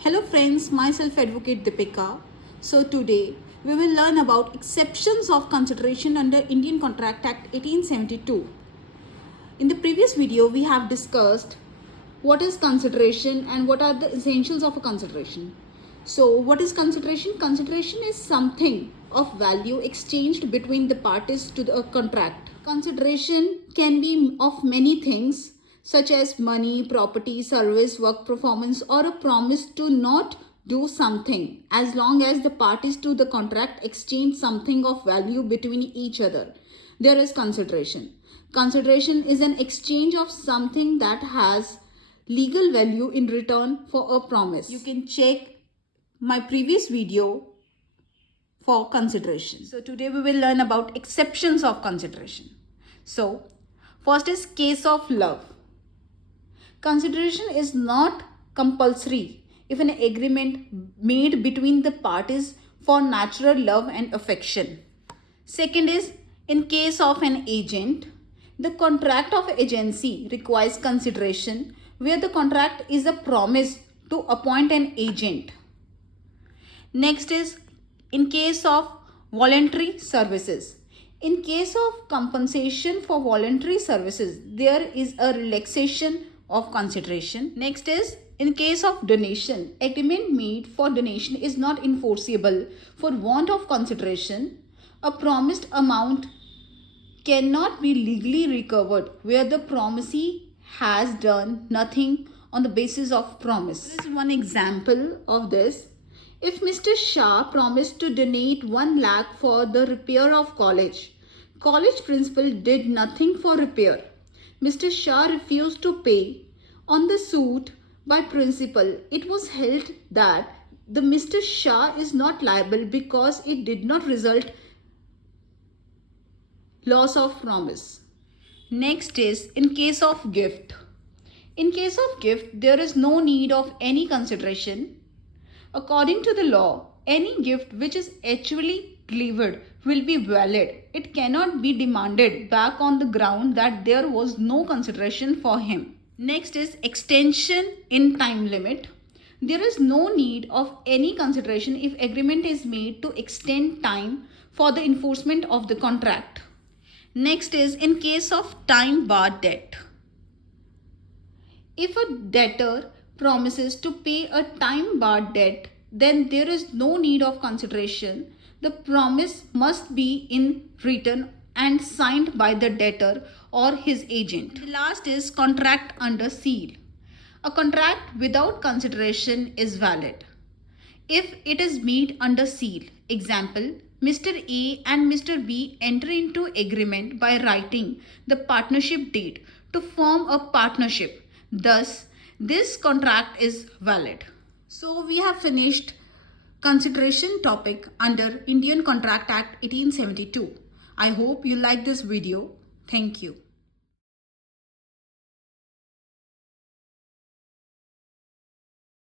Hello friends, myself Advocate Deepika. So today we will learn about exceptions of consideration under Indian Contract Act 1872. In the previous video we have discussed what is consideration and what are the essentials of a consideration. So what is consideration? Consideration is something of value exchanged between the parties to the contract. Consideration can be of many things such as money, property, service, work performance, or a promise to not do something as long as the parties to the contract exchange something of value between each other. There is consideration. Consideration is an exchange of something that has legal value in return for a promise. You can check my previous video for consideration. So today we will learn about exceptions of consideration. So first is case of love. Consideration is not compulsory if an agreement made between the parties for natural love and affection. Second is in case of an agent, the contract of agency requires consideration where the contract is a promise to appoint an agent. Next is in case of voluntary services. In case of compensation for voluntary services, there is a relaxation of consideration. Next is in case of donation. Agreement made for donation is not enforceable for want of consideration. A promised amount cannot be legally recovered where the promisee has done nothing on the basis of promise. This is one example of this. If Mr. Shah promised to donate 1 lakh for the repair of college principal did nothing for repair. Mr. Shah refused to pay. On the suit by principal, it was held that the Mr. Shah is not liable because it did not result loss of promise. Next is in case of gift. In case of gift, there is no need of any consideration. According to the law, any gift which is actually delivered will be valid. It cannot be demanded back on the ground that there was no consideration for him. Next is extension in time limit. There is no need of any consideration if agreement is made to extend time for the enforcement of the contract. Next is in case of time barred debt. If a debtor promises to pay a time barred debt, then there is no need of consideration. The promise must be in written and signed by the debtor or his agent. The last is contract under seal. A contract without consideration is valid if it is made under seal. Example, Mr. A and Mr. B enter into agreement by writing the partnership deed to form a partnership. Thus, this contract is valid. So we have finished consideration topic under Indian Contract Act 1872. I hope you like this video. Thank you.